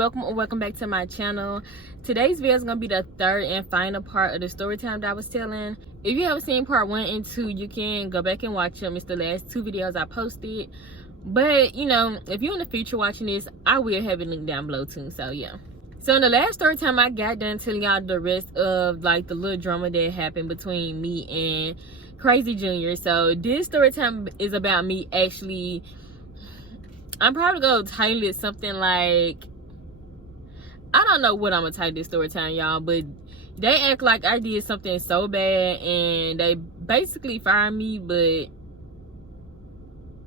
welcome or welcome back to my channel. Today's video is going to be the third and final part of the story time that I was telling. If you haven't seen part 1 and 2, you can go back and watch them. It's the last 2 videos I posted. But, you know, if you're in the future watching this, I will have it linked down below too. So, yeah. So, in the last story time, I got done telling y'all the rest of, like, the little drama that happened between me and Crazy Jr. So, this story time is about me actually... I'm probably going to title it something like... I don't know what I'm going to title this story time, y'all. But they act like I did something so bad. And they basically fired me. But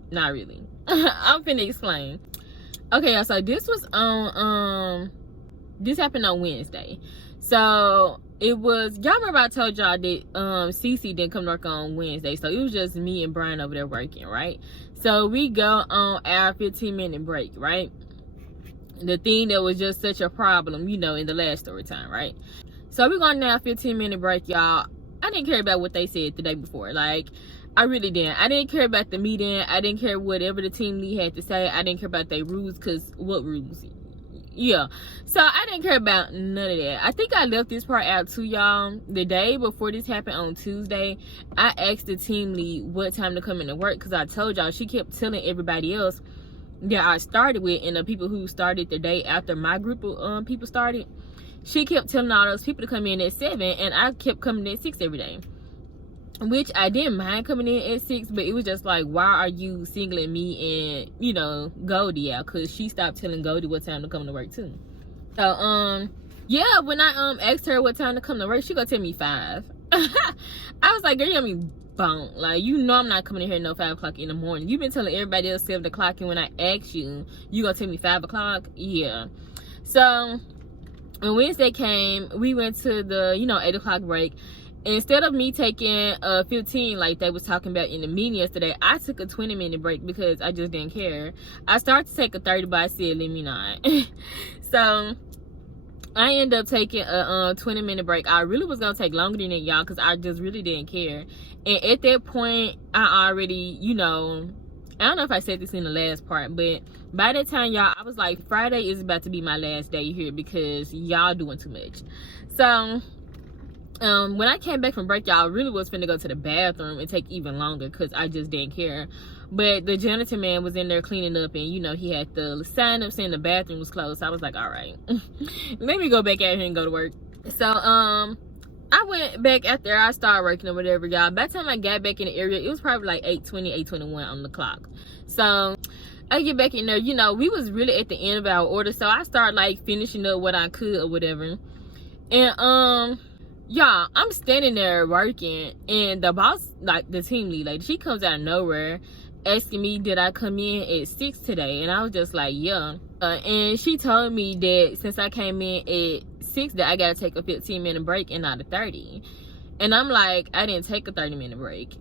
not really. I'm finna explain. Okay, y'all. So this was on... this happened on Wednesday. So it was... Y'all remember I told y'all that Cece didn't come to work on Wednesday. So it was just me and Brian over there working, right? So we go on our 15-minute break, right? The thing that was just such a problem, you know, in the last story time, right? So we're going now 15-minute break, y'all. I didn't care about what they said the day before. Like, I really didn't. I didn't care about the meeting. I didn't care whatever the team lead had to say. I didn't care about their rules, because what rules? Yeah. So I didn't care about none of that. I think I left this part out too, y'all. The day before this happened on Tuesday, I asked the team lead what time to come into work, because I told y'all she kept telling everybody else that I started with, and the people who started the day after my group of people started, she kept telling all those people to come in at 7, and I kept coming in at 6 every day. Which I didn't mind coming in at 6, but it was just like, why are you singling me and, you know, Goldie out? Because she stopped telling Goldie what time to come to work too. So, yeah, when I asked her what time to come to work, she gonna tell me 5. I was like, girl, you got me boned. Like, you know I'm not coming in here at no 5 o'clock in the morning. You've been telling everybody else 7 o'clock, and when I asked you, you gonna tell me 5 o'clock? Yeah. So, when Wednesday came, we went to the, you know, 8 o'clock break. Instead of me taking 15 like they was talking about in the meeting yesterday, I took a 20-minute break because I just didn't care. I started to take a 30, but I said, let me not. So I ended up taking a 20-minute break. I really was going to take longer than that, y'all, because I just really didn't care. And at that point, I already, you know, I don't know if I said this in the last part, but by that time, y'all, I was like, Friday is about to be my last day here because y'all doing too much. So... when I came back from break, y'all, really was finna go to the bathroom and take even longer because I just didn't care. But the janitor man was in there cleaning up, and, you know, he had the sign up saying the bathroom was closed. So I was like, all right, let me go back out here and go to work. So, I went back after I started working or whatever, y'all. By the time I got back in the area, it was probably like 8:20, 8:21 on the clock. So I get back in there, you know, we was really at the end of our order. So I started, like, finishing up what I could or whatever. And, y'all, I'm standing there working, and the boss, like the team lead lady, she comes out of nowhere asking me, did I come in at 6 today? And I was just like, yeah. And she told me that since I came in at 6, that I gotta take a 15-minute break and not a 30. And I'm like, I didn't take a 30-minute break.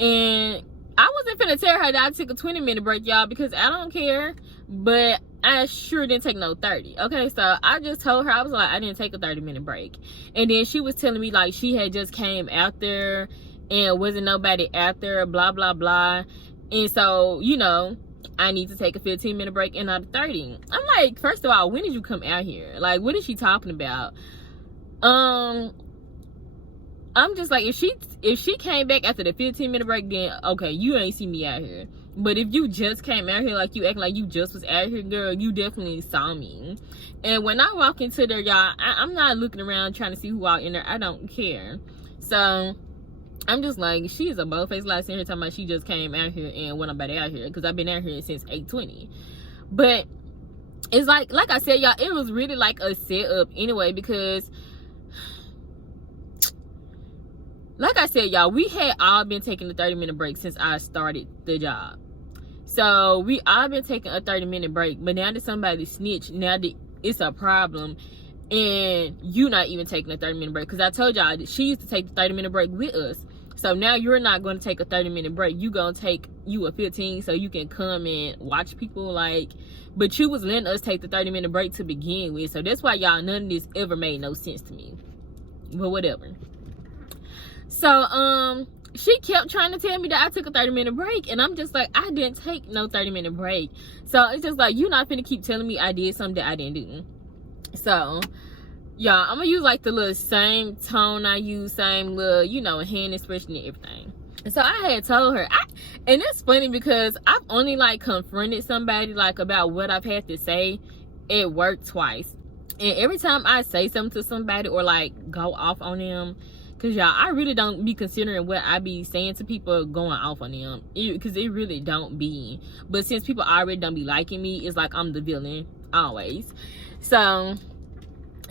And I wasn't finna tell her that I took a 20-minute break, y'all, because I don't care. But I sure didn't take no 30. Okay, so I just told her, I was like, I didn't take a 30-minute break. And then she was telling me, like, she had just came out there and wasn't nobody out there, blah, blah, blah. And so, you know, I need to take a 15-minute break and not a 30. I'm like, first of all, when did you come out here? Like, what is she talking about? I'm just like, if she came back after the 15-minute break, then okay, you ain't see me out here. But if you just came out here, like, you acting like you just was out here, girl, you definitely saw me. And when I walk into there, y'all, I'm not looking around trying to see who out in there. I don't care. So I'm just like, she is a bold-faced lie sitting here talking about she just came out here and went nobody out here, because I've been out here since 8:20. But it's like I said, y'all, it was really like a setup anyway, because like I said, y'all, we had all been taking a 30-minute break since I started the job. So we all been taking a 30-minute break, but now that somebody snitched, now that it's a problem, and you not even taking a 30-minute break, because I told y'all that she used to take the 30-minute break with us. So now you're not going to take a 30-minute break. You going to take you a 15 so you can come and watch people, like, but you was letting us take the 30-minute break to begin with. So that's why, y'all, none of this ever made no sense to me. But whatever. So, she kept trying to tell me that I took a 30-minute break, and I'm just like, I didn't take no 30-minute break. So it's just like, you're not finna keep telling me I did something that I didn't do. So y'all, I'm gonna use like the little same tone I use, same little, you know, hand expression and everything. So I had told her, and it's funny because I've only like confronted somebody like about what I've had to say at work twice. And every time I say something to somebody or like go off on them, because y'all, I really don't be considering what I be saying to people going off on them, because it really don't be. But since people already don't be liking me, it's like I'm the villain always. So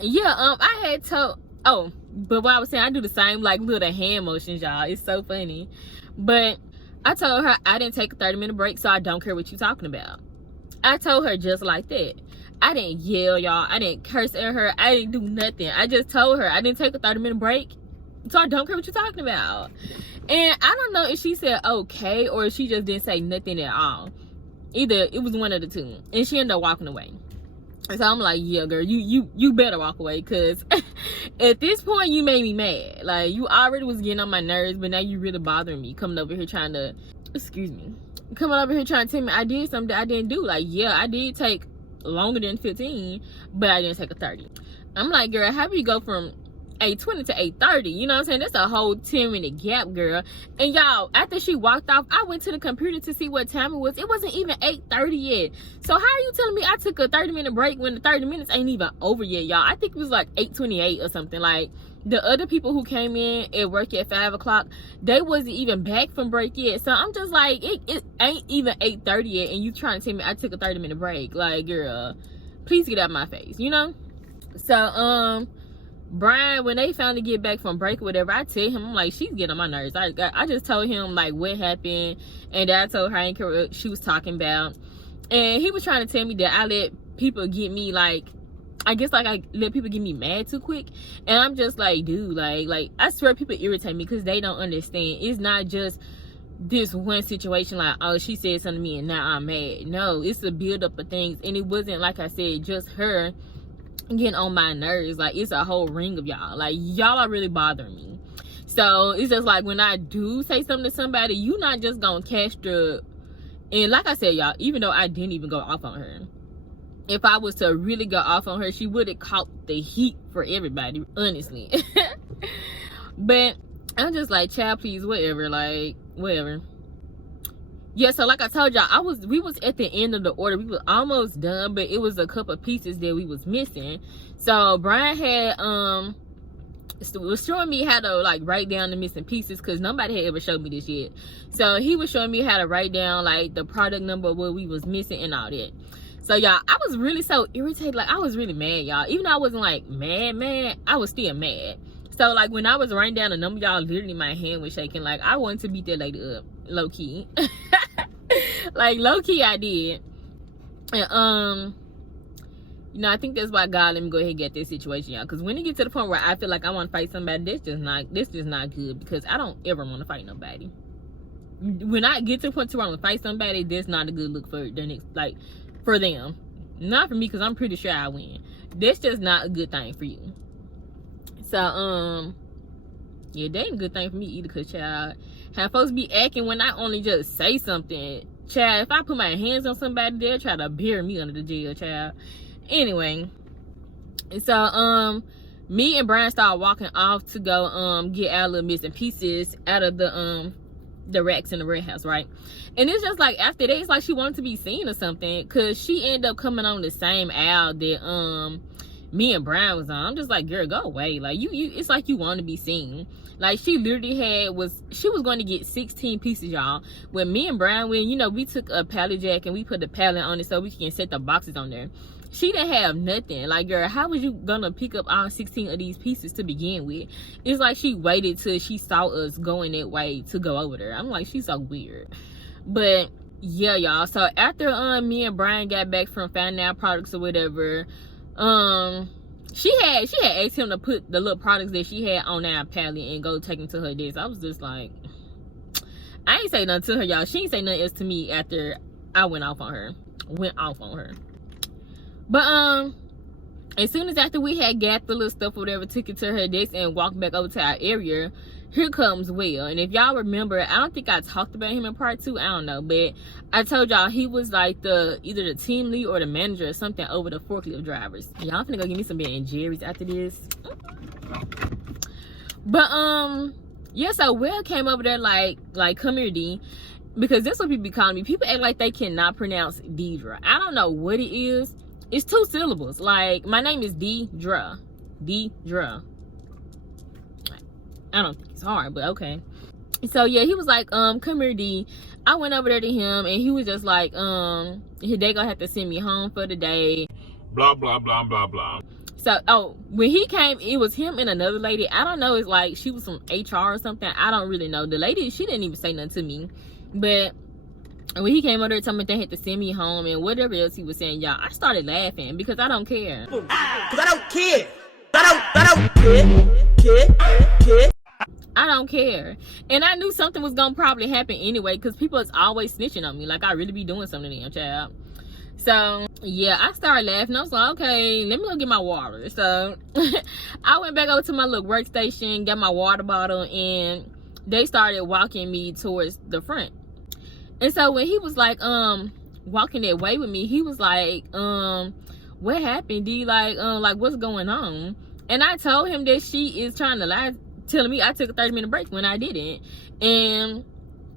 yeah, I had told, oh, but what I was saying, I do the same like little hand motions, y'all. It's so funny. But I told her I didn't take a 30-minute break, so I don't care what you're talking about. I told her just like that. I didn't yell, y'all. I didn't curse at her. I didn't do nothing. I just told her I didn't take a 30-minute break, so I don't care what you're talking about. And I don't know if she said okay or if she just didn't say nothing at all. Either it was one of the two. And she ended up walking away. And so I'm like, yeah, girl, you better walk away, because at this point you made me mad. Like, you already was getting on my nerves, but now you really bothering me, coming over here trying to, coming over here trying to tell me I did something that I didn't do. Like, yeah, I did take longer than 15, but I didn't take a 30. I'm like, girl, how do you go from 8:20 to 8:30? You know what I'm saying? That's a whole 10-minute gap, girl. And y'all, after she walked off, I went to the computer to see what time it was. It wasn't even 8:30 yet. So how are you telling me I took a 30-minute break when the 30 minutes ain't even over yet, y'all? I think it was like 8:28 or something. Like, the other people who came in at work at 5 o'clock, they wasn't even back from break yet. So I'm just like, it ain't even 8:30 yet, and you trying to tell me I took a 30-minute break. Like, girl, please get out of my face, you know? So Brian, when they finally get back from break or whatever, I tell him, I'm like, she's getting on my nerves. I just told him like what happened, and I told her I didn't care what she was talking about. And he was trying to tell me that I let people get me, like, I guess like I let people get me mad too quick. And I'm just like, dude, like I swear people irritate me because they don't understand. It's not just this one situation like, oh, she said something to me and now I'm mad. No, it's a build-up of things. And it wasn't, like I said, just her getting on my nerves. Like, it's a whole ring of y'all. Like, y'all are really bothering me. So it's just like, when I do say something to somebody, you not just gonna catch the, and like I said, y'all, even though I didn't even go off on her, if I was to really go off on her, she would have caught the heat for everybody, honestly. But I'm just like, child, please, whatever, like, whatever. Yeah, so like I told y'all, we was at the end of the order. We was almost done, but it was a couple of pieces that we was missing. So Brian had was showing me how to like write down the missing pieces, because nobody had ever showed me this yet. So he was showing me how to write down like the product number, what we was missing and all that. So y'all, I was really so irritated. Like, I was really mad, y'all. Even though I wasn't like mad, I was still mad. So like, when I was writing down the number, y'all, literally my hand was shaking. Like, I wanted to beat that lady up, low key. Like, low key I did. And you know, I think that's why God let me go ahead and get this situation, y'all. Because when it gets to the point where I feel like I want to fight somebody, this just not good, because I don't ever want to fight nobody. When I get to the point where I want to fight somebody, that's not a good look for the next, like, for them. Not for me, because I'm pretty sure I win. That's just not a good thing for you. So yeah, that ain't a good thing for me either, because child, how folks be acting when I only just say something. Child, if I put my hands on somebody, they'll try to bury me under the jail, child. Anyway, so me and Brian started walking off to go get our little missing pieces out of the racks in the warehouse, right? And it's just like, after that, it's like she wanted to be seen or something, because she ended up coming on the same aisle that me and Brian was on. I'm just like, girl, go away. Like, you it's like you want to be seen. Like, she literally she was going to get 16 pieces, y'all. When me and Brian went, you know, we took a pallet jack and we put the pallet on it so we can set the boxes on there. She didn't have nothing. Like, girl, how was you gonna pick up all 16 of these pieces to begin with? It's like she waited till she saw us going that way to go over there. I'm like, she's so weird. But yeah, y'all, so after me and Brian got back from finding out products or whatever, she had asked him to put the little products that she had on our pallet and go take them to her desk. I was just like, I ain't say nothing to her, y'all. She ain't say nothing else to me after I went off on her. But as soon as after we had got the little stuff or whatever, took it to her desk and walked back over to our area, here comes Will. And if y'all remember, I don't think I talked about him in part 2, I don't know, but I told y'all he was like either the team lead or the manager or something over the forklift drivers. Y'all finna go give me some Ben & Jerry's after this. But yeah, so Will came over there like come here, D, because that's what people be calling me. People act like they cannot pronounce Deidre. I don't know what it is. It's 2 syllables. Like, my name is Deidre. Deidre. I don't think it's hard, but okay. So yeah, he was like, come here, D. I went over there to him, and he was just like, they gonna have to send me home for the day. Blah, blah, blah, blah, blah. So, when he came, it was him and another lady. I don't know, it's like she was from HR or something. I don't really know. The lady, she didn't even say nothing to me. But when he came over there telling me they had to send me home and whatever else he was saying, y'all, I started laughing because I don't care. Because I don't care. I don't care. I don't care. And I knew something was gonna probably happen anyway, because people is always snitching on me. Like, I really be doing something to them, child. So yeah, I started laughing. I was like, okay, let me go get my water. So I went back over to my little workstation, got my water bottle, and they started walking me towards the front. And so when he was like walking that way with me, he was like, what happened, D? Like what's going on? And I told him that she is trying to lie, telling me I took a 30-minute break when I didn't. And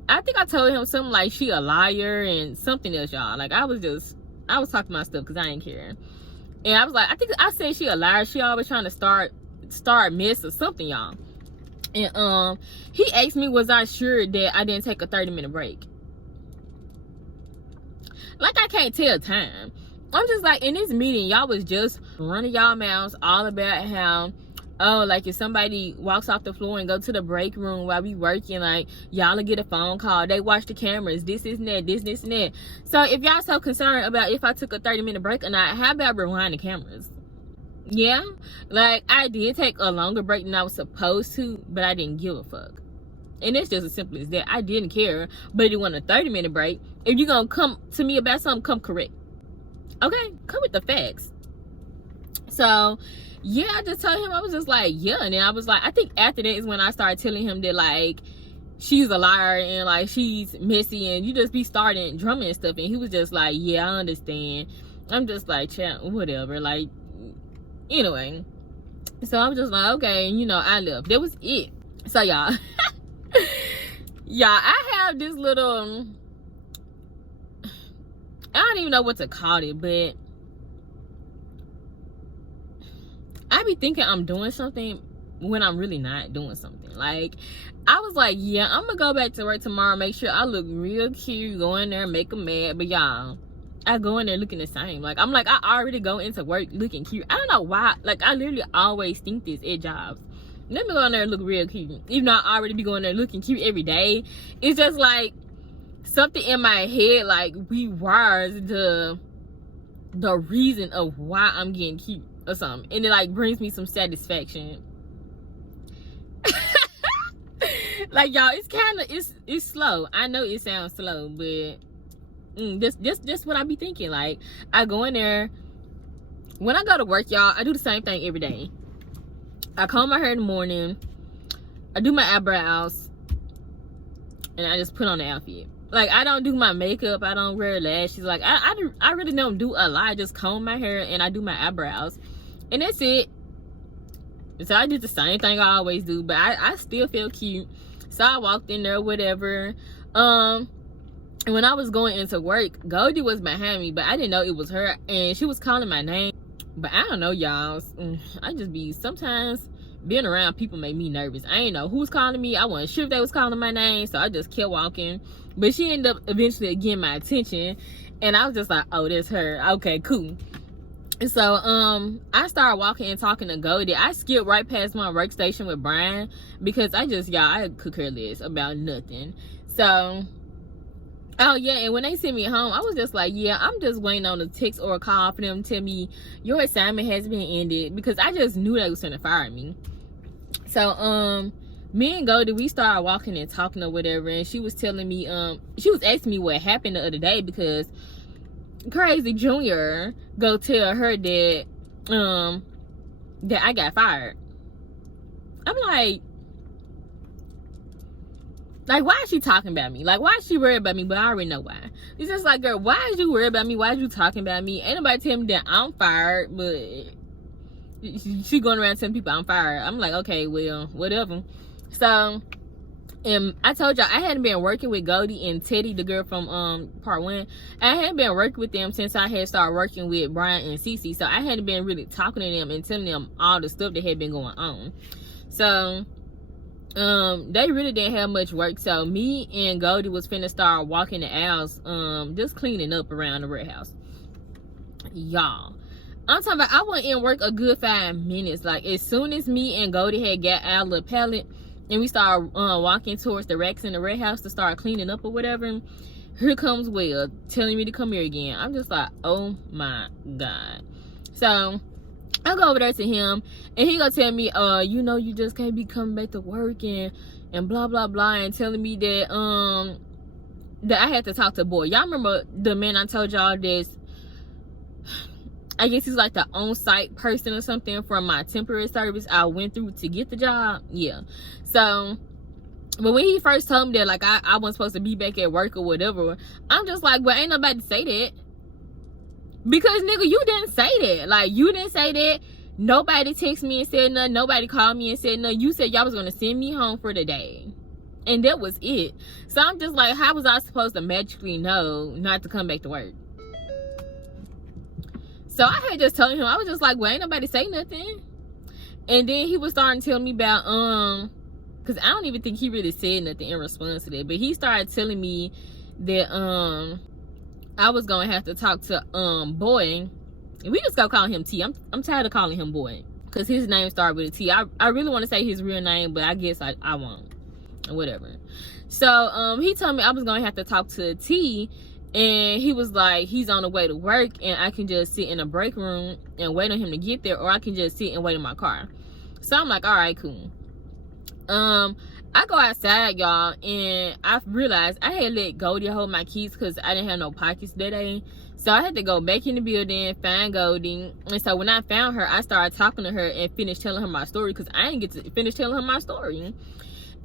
I think I told him something like she a liar and something else, y'all. Like, I was talking my stuff because I ain't care. And I was like, I think I said she a liar. She always trying to start mess or something, y'all. And he asked me, was I sure that I didn't take a 30-minute break? Like, I can't tell time. I'm just like, in this meeting, y'all was just running y'all mouths all about how, oh, like, if somebody walks off the floor and go to the break room while we working, like, y'all will get a phone call. They watch the cameras. This and that. So if y'all so concerned about if I took a 30-minute break or not, how about rewind the cameras? Yeah, like, I did take a longer break than I was supposed to, but I didn't give a fuck. And it's just as simple as that. I didn't care, but if you want a 30-minute break, if you're gonna come to me about something, come correct. Okay, come with the facts. So yeah, I just told him, I was just like, yeah. And then I was like, I think after that is when I started telling him that, like, she's a liar and, like, she's messy and you just be starting drumming and stuff. And he was just like, yeah, I understand. I'm just like, chat, whatever. Like, anyway. So I was just like, okay. And, you know, I left. That was it. So, y'all. Y'all, I have this little, I don't even know what to call it, but I be thinking I'm doing something when I'm really not doing something. Like, I was like, yeah, I'm gonna go back to work tomorrow, make sure I look real cute, go in there, make them mad. But y'all, I go in there looking the same. Like, I'm like, I already go into work looking cute. I don't know why. Like, I literally always think this at jobs. Let me go in there and look real cute. Even though I already be going there looking cute every day. It's just like something in my head, like, rewires the reason of why I'm getting cute or something. And it, like, brings me some satisfaction. Like, y'all, it's kind of, it's slow. I know it sounds slow, but just what I be thinking. Like, I go in there. When I go to work, y'all, I do the same thing every day. I comb my hair in the morning, I do my eyebrows, and I just put on the outfit. Like, I don't do my makeup, I don't wear lashes. Like, I really don't do a lot. I just comb my hair and I do my eyebrows, and that's it. So I did the same thing I always do, but I still feel cute. So I walked in there, whatever. And when I was going into work, Goldie was behind me, but I didn't know it was her, and she was calling my name. But I don't know, y'all. I just be, sometimes being around people make me nervous. I ain't know who's calling me. I wasn't sure if they was calling my name, so I just kept walking. But she ended up eventually getting my attention, and I was just like, oh, that's her. Okay, cool. And so I started walking and talking to Goldie. I skipped right past my workstation with Brian because I could care less about nothing. So, oh yeah, and when they sent me home, I was just like, yeah, I'm just waiting on a text or a call for them to tell me your assignment has been ended, because I just knew they was trying to fire me. So me and Goldie, we started walking and talking or whatever, and she was telling me, she was asking me what happened the other day, because Crazy Junior go tell her that that I got fired. I'm like, Like, why is she talking about me? Like, why is she worried about me? But I already know why. It's just like, girl, why is you worried about me? Why is you talking about me? Ain't nobody tell me that I'm fired, but she going around telling people I'm fired. I'm like, okay, well, whatever. So, I told y'all I hadn't been working with Goldie and Teddy, the girl from part 1. I hadn't been working with them since I had started working with Brian and Cece. So I hadn't been really talking to them and telling them all the stuff that had been going on. So they really didn't have much work. So me and Goldie was finna start walking the aisles, just cleaning up around the warehouse. Y'all, I'm talking about I went in work a good 5 minutes. Like, as soon as me and Goldie had got out of the pallet and we started walking towards the racks in the warehouse to start cleaning up or whatever, here comes Will telling me to come here again. I'm just like, oh my God. So I go over there to him and he gonna tell me, you know, you just can't be coming back to work and blah blah blah, and telling me that that I had to talk to a boy. Y'all remember the man I told y'all this? I guess he's like the on-site person or something from my temporary service I went through to get the job. Yeah. So, but when he first told me that, like, I wasn't supposed to be back at work or whatever, I'm just like, well, ain't nobody say that. Because, nigga, you didn't say that. Like, you didn't say that. Nobody texted me and said nothing. Nobody called me and said nothing. You said y'all was going to send me home for the day. And that was it. So, I'm just like, how was I supposed to magically know not to come back to work? So I had just told him, I was just like, well, ain't nobody say nothing. And then he was starting to tell me about, because I don't even think he really said nothing in response to that. But he started telling me that, I was going to have to talk to, Boy. And we just go call him T. I'm tired of calling him Boy. Because his name started with a T. I really want to say his real name, but I guess I won't. Or whatever. So, he told me I was going to have to talk to T. And he was like, he's on the way to work and I can just sit in a break room and wait on him to get there, or I can just sit and wait in my car. So I'm like, all right, cool. I go outside, y'all, and I realized I had let Goldie hold my keys because I didn't have no pockets that day. So I had to go back in the building, find Goldie. And so when I found her, I started talking to her and finished telling her my story, because I didn't get to finish telling her my story.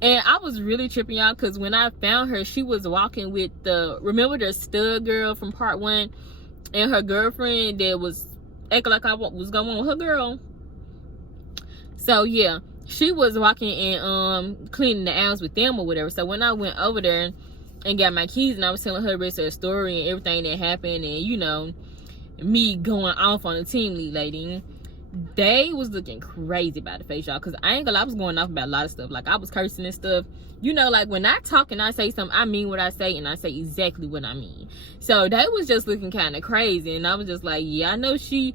And I was really tripping, y'all, because when I found her, she was walking with remember the stud girl from part 1 and her girlfriend that was acting like I was going on with her girl. So, yeah, she was walking and cleaning the aisles with them or whatever. So, when I went over there and got my keys and I was telling her the rest of the story and everything that happened and, you know, me going off on the team lead lady, they was looking crazy about the face, y'all, because I ain't gonna lie, I was going off about a lot of stuff. Like, I was cursing and stuff. You know, like, when I talk and I say something, I mean what I say, and I say exactly what I mean. So they was just looking kind of crazy, and I was just like, yeah, I know she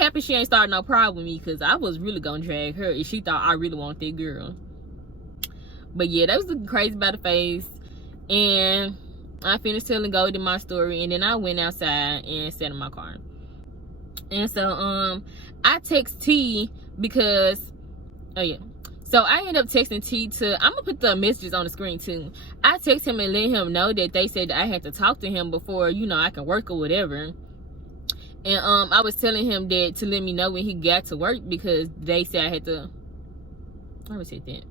happy she ain't starting no problem with me, because I was really gonna drag her if she thought I really want that girl. But yeah, they was looking crazy about the face, and I finished telling Goldie my story, and then I went outside and sat in my car. And so I text T because, oh yeah, so I ended up texting T to, I'm gonna put the messages on the screen too. I text him and let him know that they said that I had to talk to him before, you know, I can work or whatever. And I was telling him that to let me know when he got to work, because they said I had to, I already said that.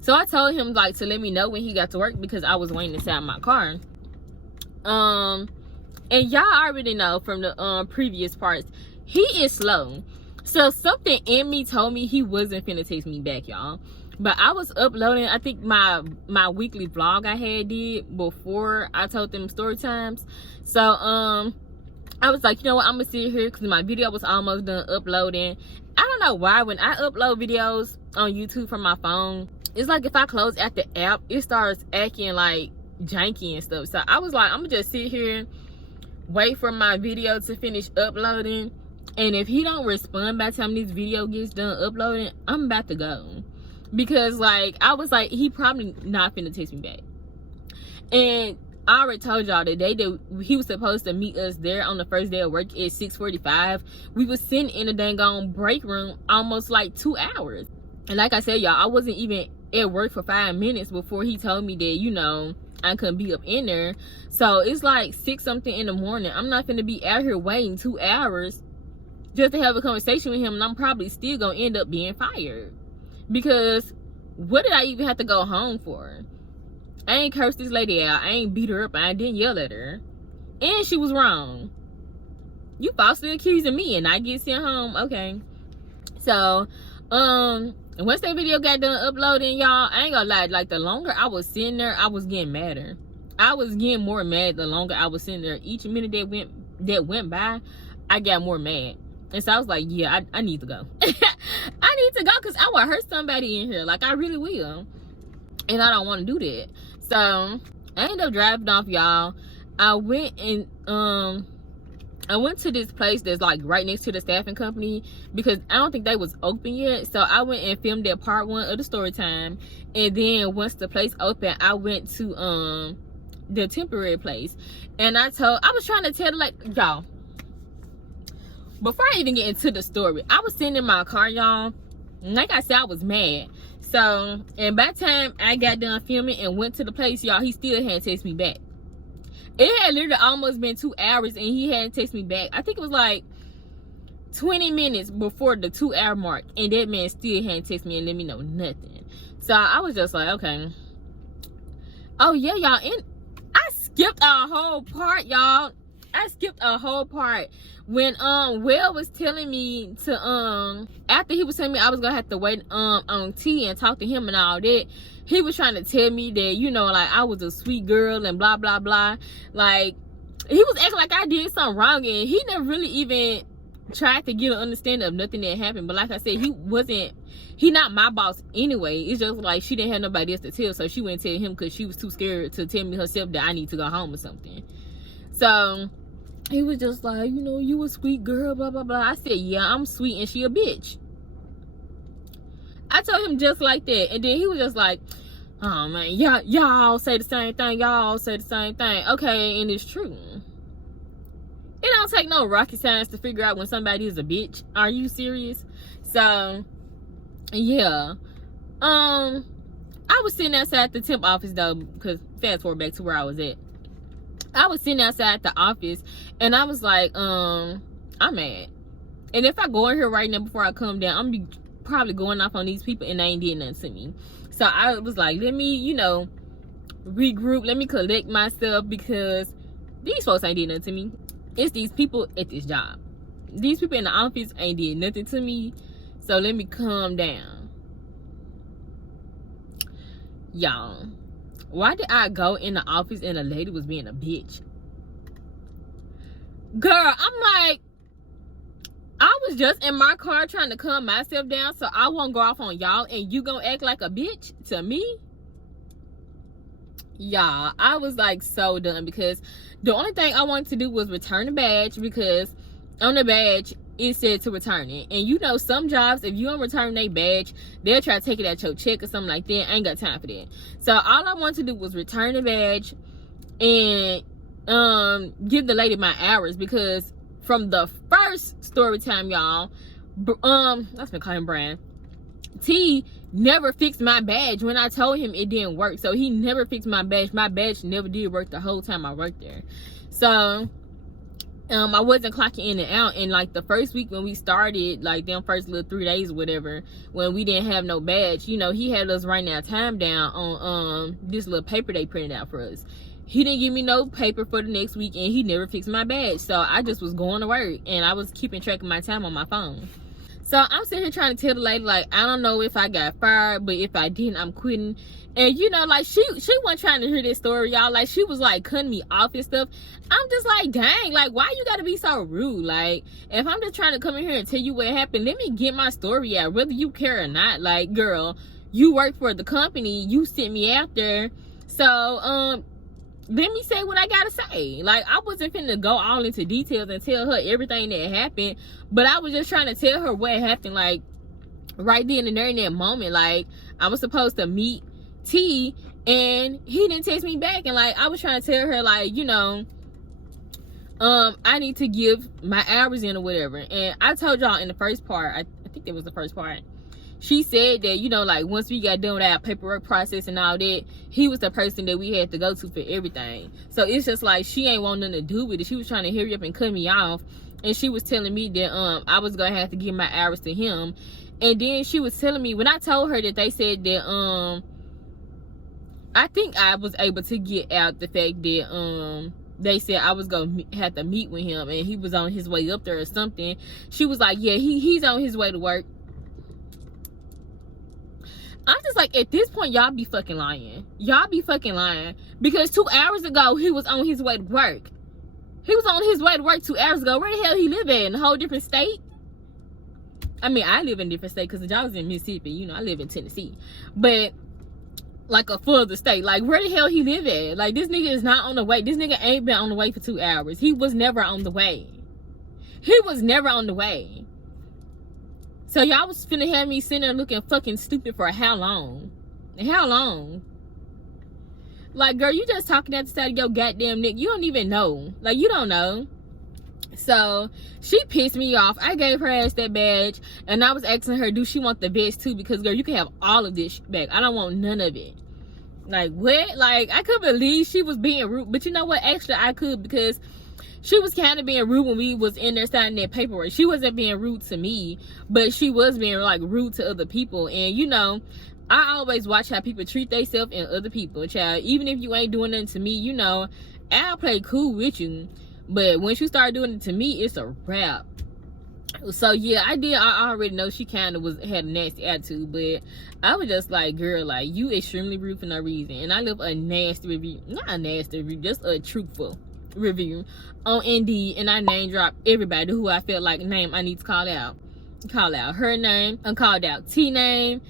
So I told him, like, to let me know when he got to work, because I was waiting inside my car. And y'all already know from the previous parts, he is slow. So something in me told me he wasn't finna text me back, y'all. But I was uploading, I think, my weekly vlog I had did before I told them story times. So I was like, you know what, I'm gonna sit here because my video was almost done uploading. I don't know why when I upload videos on YouTube from my phone, it's like if I close out the app, it starts acting like janky and stuff. So I was like, I'm gonna just sit here, wait for my video to finish uploading, and if he don't respond by the time this video gets done uploading, I'm about to go. Because, like, I was like, he probably not finna text me back. And I already told y'all the day that he was supposed to meet us there on the first day of work at 6:45, we was sitting in a dang on break room almost like 2 hours. And like I said, y'all, I wasn't even at work for 5 minutes before he told me that, you know, I couldn't be up in there. So it's like 6 something in the morning. I'm not gonna be out here waiting 2 hours just to have a conversation with him, and I'm probably still gonna end up being fired. Because what did I even have to go home for? I ain't cursed this lady out. I ain't beat her up. I didn't yell at her. And she was wrong. You falsely accusing me and I get sent home. Okay. So, once that video got done uploading, y'all, I ain't gonna lie. Like, the longer I was sitting there, I was getting madder. I was getting more mad the longer I was sitting there. Each minute that went by, I got more mad. And so I was like, yeah, I need to go. I need to go because I will hurt somebody in here. Like, I really will. And I don't want to do that. So I ended up driving off, y'all. I went to this place that's like right next to the staffing company because I don't think they was open yet. So I went and filmed that part 1 of the story time. And then once the place opened, I went to the temporary place. And I was trying to tell, like, y'all, before I even get into the story, I was sitting in my car, y'all. Like I said, I was mad. So, and by the time I got done filming and went to the place, y'all, he still hadn't texted me back. It had literally almost been 2 hours and he hadn't texted me back. I think it was like 20 minutes before the 2-hour mark. And that man still hadn't texted me and let me know nothing. So I was just like, okay. Oh yeah, y'all. And I skipped a whole part, y'all. I skipped a whole part when Will was telling me to after he was telling me I was gonna have to wait on T and talk to him and all that. He was trying to tell me that, you know, like I was a sweet girl and blah blah blah. Like, he was acting like I did something wrong, and he never really even tried to get an understanding of nothing that happened. But like I said, he not my boss anyway. It's just like she didn't have nobody else to tell, so she wouldn't tell him because she was too scared to tell me herself that I need to go home or something. So he was just like, you know, you a sweet girl, blah blah blah. I said, yeah, I'm sweet and she a bitch. I told him just like that. And then he was just like, oh man, y'all say the same thing. Y'all say the same thing. Okay, and it's true. It don't take no rocket science to figure out when somebody is a bitch. Are you serious? So, yeah. I was sitting outside the temp office though, because fast forward back to where I was at. I was sitting outside the office and I was like, I'm mad. And if I go in here right now before I come down, I'm probably going off on these people and they ain't did nothing to me. So I was like, let me, you know, regroup, let me collect myself, because these folks ain't did nothing to me. It's these people at this job. These people in the office ain't did nothing to me. So let me calm down. Y'all, why did I go in the office and the lady was being a bitch? Girl, I'm like, I was just in my car trying to calm myself down so I won't go off on y'all, and you gonna act like a bitch to me? Y'all, I was like so done, because the only thing I wanted to do was return the badge, because on the badge it said to return it. And you know, some jobs, if you don't return their badge, they'll try to take it at your check or something like that. I ain't got time for that. So all I wanted to do was return the badge and give the lady my hours, because from the first story time, y'all, let's call him Brian, T never fixed my badge when I told him it didn't work. So he never fixed my badge. My badge never did work the whole time I worked there. So I wasn't clocking in and out. And like the first week when we started, like them first little 3 days or whatever, when we didn't have no badge, you know, he had us writing our time down on this little paper they printed out for us. He didn't give me no paper for the next week, and he never fixed my badge. So I just was going to work, and I was keeping track of my time on my phone. So I'm sitting here trying to tell the lady, like, I don't know if I got fired, but if I didn't, I'm quitting. And you know, like, she wasn't trying to hear this story, y'all. Like, she was like cutting me off and stuff. I'm just like, dang, like, why you gotta be so rude? Like, if I'm just trying to come in here and tell you what happened, let me get my story out, whether you care or not. Like, girl, you work for the company, you sent me out there, so let me say what I gotta say. Like, I wasn't finna go all into details and tell her everything that happened, but I was just trying to tell her what happened, like, right then and there in that moment. Like, I was supposed to meet T, and he didn't text me back, and like, I was trying to tell her, like, you know, I need to give my hours in or whatever. And I told y'all in the first part, I think that was the first part, she said that, you know, like, once we got done with our paperwork process and all that, he was the person that we had to go to for everything. So it's just like, she ain't want nothing to do with it. She was trying to hurry up and cut me off, and she was telling me that I was gonna have to give my hours to him. And then she was telling me, when I told her that they said that I think I was able to get out the fact that they said I was gonna have to meet with him and he was on his way up there or something. She was like, yeah, he's on his way to work. I'm just like, at this point, y'all be fucking lying. Y'all be fucking lying. Because 2 hours ago, he was on his way to work. He was on his way to work 2 hours ago. Where the hell he live at? In a whole different state? I mean, I live in a different state because I was in Mississippi. You know, I live in Tennessee. But, like, a further state. Like, where the hell he live at? Like, this nigga is not on the way. This nigga ain't been on the way for 2 hours. He was never on the way. He was never on the way. So y'all was finna have me sitting there looking fucking stupid for how long? How long? Like, girl, you just talking at the side of your goddamn neck. You don't even know. Like, you don't know. So, she pissed me off. I gave her ass that badge. And I was asking her, do she want the vest too? Because, girl, you can have all of this back. I don't want none of it. Like, what? Like, I couldn't believe she was being rude. But you know what? Actually, I could, because she was kind of being rude when we was in there signing that paperwork. She wasn't being rude to me, but she was being, like, rude to other people. And, you know, I always watch how people treat themselves and other people, child. Even if you ain't doing nothing to me, you know, I'll play cool with you. But once you start doing it to me, it's a wrap. So, yeah, I already know she kind of had a nasty attitude. But I was just like, girl, like, you extremely rude for no reason. And I left a nasty review. Not a nasty review, just a truthful review on Indeed, and I name drop everybody who I felt like I need to call out her name. I called out T name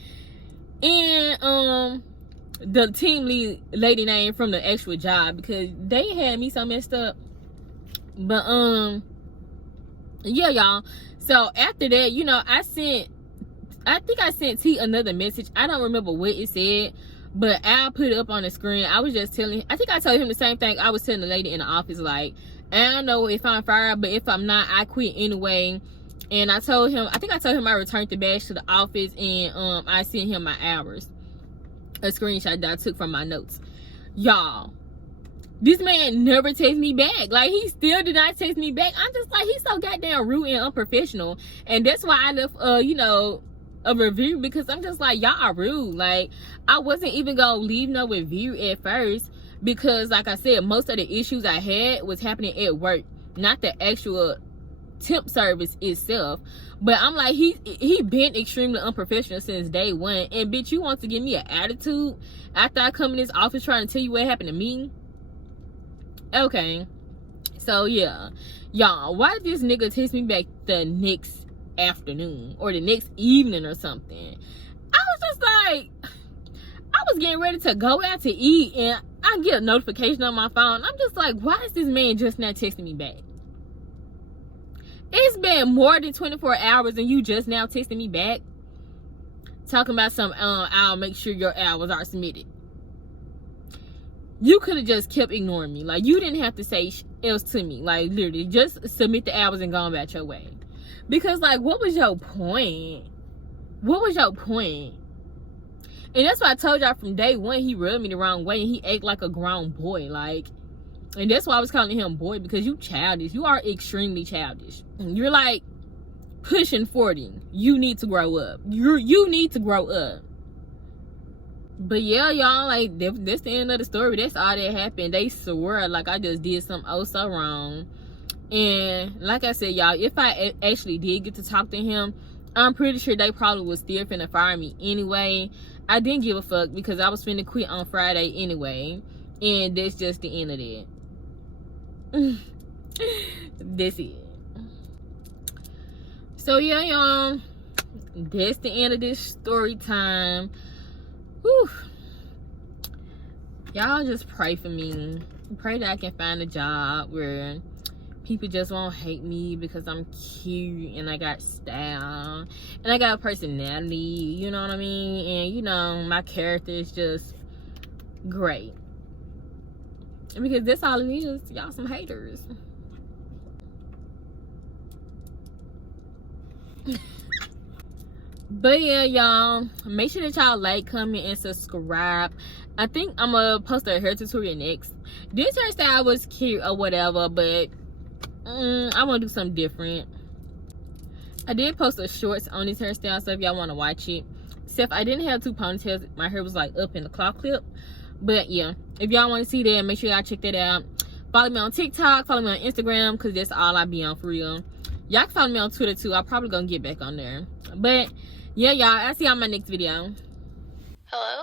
and the team lead lady name from the actual job, because they had me so messed up. But yeah, y'all. So after that, you know, I think I sent T another message. I don't remember what it said, but I'll put it up on the screen. I was just telling, I think I told him the same thing I was telling the lady in the office. Like, I don't know if I'm fired, but if I'm not, I quit anyway. And I told him, I think I told him I returned the badge to the office, and I sent him my hours. A screenshot that I took from my notes. Y'all, this man never texted me back. Like, he still did not text me back. I'm just like, he's so goddamn rude and unprofessional. And that's why I left, you know, a review, because I'm just like, y'all are rude. Like, I wasn't even gonna leave no review at first, because like I said, most of the issues I had was happening at work, not the actual temp service itself. But I'm like, he been extremely unprofessional since day one. And bitch, you want to give me an attitude after I come in this office trying to tell you what happened to me? Okay. So yeah, y'all, why did this nigga text me back the next afternoon or the next evening or something? I was just like, I was getting ready to go out to eat, and I get a notification on my phone. I'm just like, why is this man just not texting me back? It's been more than 24 hours and you just now texting me back talking about some I'll make sure your hours are submitted. You could have just kept ignoring me. Like, you didn't have to say else to me. Like, literally, just submit the hours and go about your way. Because, like, what was your point? What was your point? And that's why I told y'all from day one, he rubbed me the wrong way, and he acted like a grown boy. Like, and that's why I was calling him boy, because you childish. You are extremely childish. You're like pushing 40. You need to grow up. You need to grow up. But yeah, y'all, like, that's the end of the story. That's all that happened. They swear like I just did something oh so wrong. And like I said, y'all, if I actually did get to talk to him, I'm pretty sure they probably was still finna fire me anyway. I didn't give a fuck, because I was finna quit on Friday anyway. And that's just the end of that. That's it. So yeah, y'all, that's the end of this story time. Whew. Y'all just pray for me. Pray that I can find a job where people just won't hate me because I'm cute and I got style and I got a personality, you know what I mean? And you know, my character is just great. Because that's all it needs, y'all some haters. But yeah, y'all, make sure that y'all like, comment, and subscribe. I think I'm gonna post a hair tutorial next. This hairstyle was cute or whatever, but I want to do something different. I did post a shorts on this hairstyle, so if y'all want to watch it. Except I didn't have 2 ponytails. My hair was like up in the claw clip. But yeah, if y'all want to see that, make sure y'all check that out. Follow me on TikTok, follow me on Instagram, because that's all I be on for real. Y'all can follow me on Twitter too. I'm probably gonna get back on there. But yeah, y'all, I'll see y'all in my next video. Hello?